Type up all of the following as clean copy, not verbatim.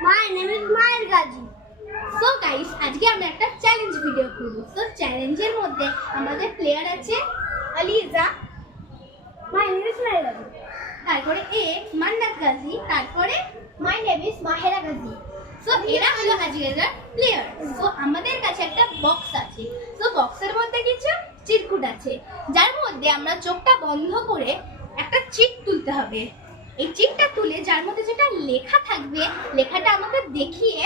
My name is Mahir Gazi. So guys, আজকে আমরা একটা চ্যালেঞ্জ ভিডিও করব। সো চ্যালেঞ্জের মধ্যে আমাদের প্লেয়ার আছে Aliza, My name is Mahir Gazi. তারপরে এ মান্নাত গাজী, তারপরে My name is Mahira Gazi. So এরা হলো আজকের প্লেয়ার। সো আমাদের কাছে একটা বক্স আছে। সো বক্সের মধ্যে কিছু চিরকুট আছে, যার মধ্যে আমরা চোখটা বন্ধ করে একটা চিট তুলতে হবে। এই চিটটা তুলে যার মধ্যে যেটা লেখা থাকবে, লেখাটা আমাকে দেখিয়ে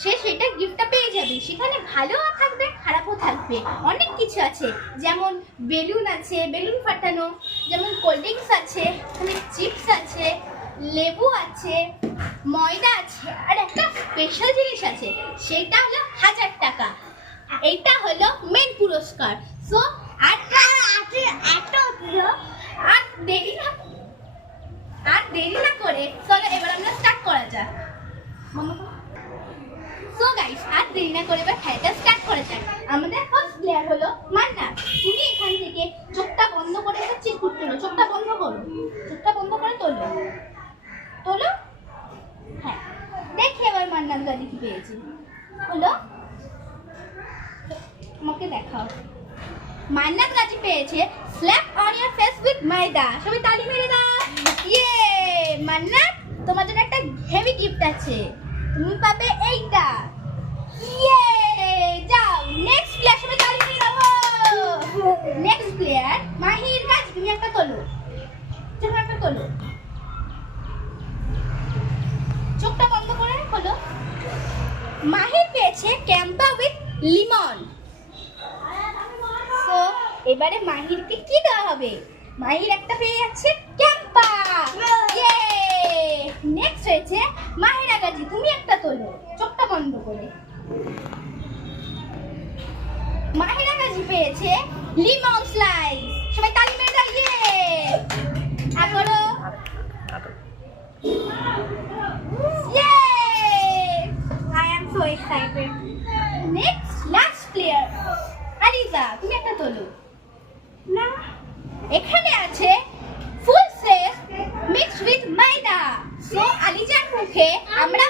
সে সেটা গিফটটা পেয়ে যাবে। সেখানে ভালোও থাকবে, খারাপও থাকবে, অনেক কিছু আছে, যেমন বেলুন আছে, বেলুন ফাটানো, যেমন কোল্ড ড্রিঙ্কস আছে, এখানে চিপস আছে, লেবু আছে, ময়দা আছে, আর একটা স্পেশাল জিনিস আছে, সেটা হলো 1000 টাকা। এইটা হলো মেন পুরস্কার। সো আর দেরি না করে চলো এবার আমরা স্টার্ট করা যাক। সো গাইস, আর দেরি না করে এবার খেলাটা স্টার্ট করা যাক। আমাদের ফার্স্ট প্লেয়ার হলো মান্নাত। তুমি এখান থেকে চোখটা বন্ধ করে একটা চিরকুট তোলো। চোখটা বন্ধ করো, চোখটা বন্ধ করে তোলো, তোলো। হ্যাঁ, দেখি এবার মান্নাত গাজী কি পেয়েছে। হলো, আমাকে দেখাও। মান্নাত গাজী পেয়েছে slap on year face with ময়দা। সবাই তালি মেরে দাও। ইয়ে, মান্নাত, তোমার জন্য একটা হেভি গিফট আছে, তুমি পাবে এইটা। ইয়ে, যাও নেক্সট প্লেয়ার। সবাই তালি মেরে দাও। নেক্সট প্লেয়ার মাহির গাজী। তুমি একটা তোলো, তুমি একটা তোলো, চোখটা বন্ধ করে খোলো। মাহির পেয়েছে ক্যাম্পা উইথ লিমন। সো এবারে মাহিরকে কি দেওয়া হবে? মাহির একটা পেয়ে যাচ্ছে ক্যাম্পা। ইয়ে, নেক্সট হয়েছে মাহিরা গাজী। তুমি একটা তোলো, চোখটা বন্ধ করে। মাহিরা গাজী পেয়েছে লিমন স্লাইস। সবাই তালি মেরে দাও। ইয়ে, আর করো। I am so excited. Next, last player. Aliza, তুমি একটা তোলো না। এখানে আছে ফুল সেট মিক্সড উইথ ময়দা। সো আলিজার মুখে আমরা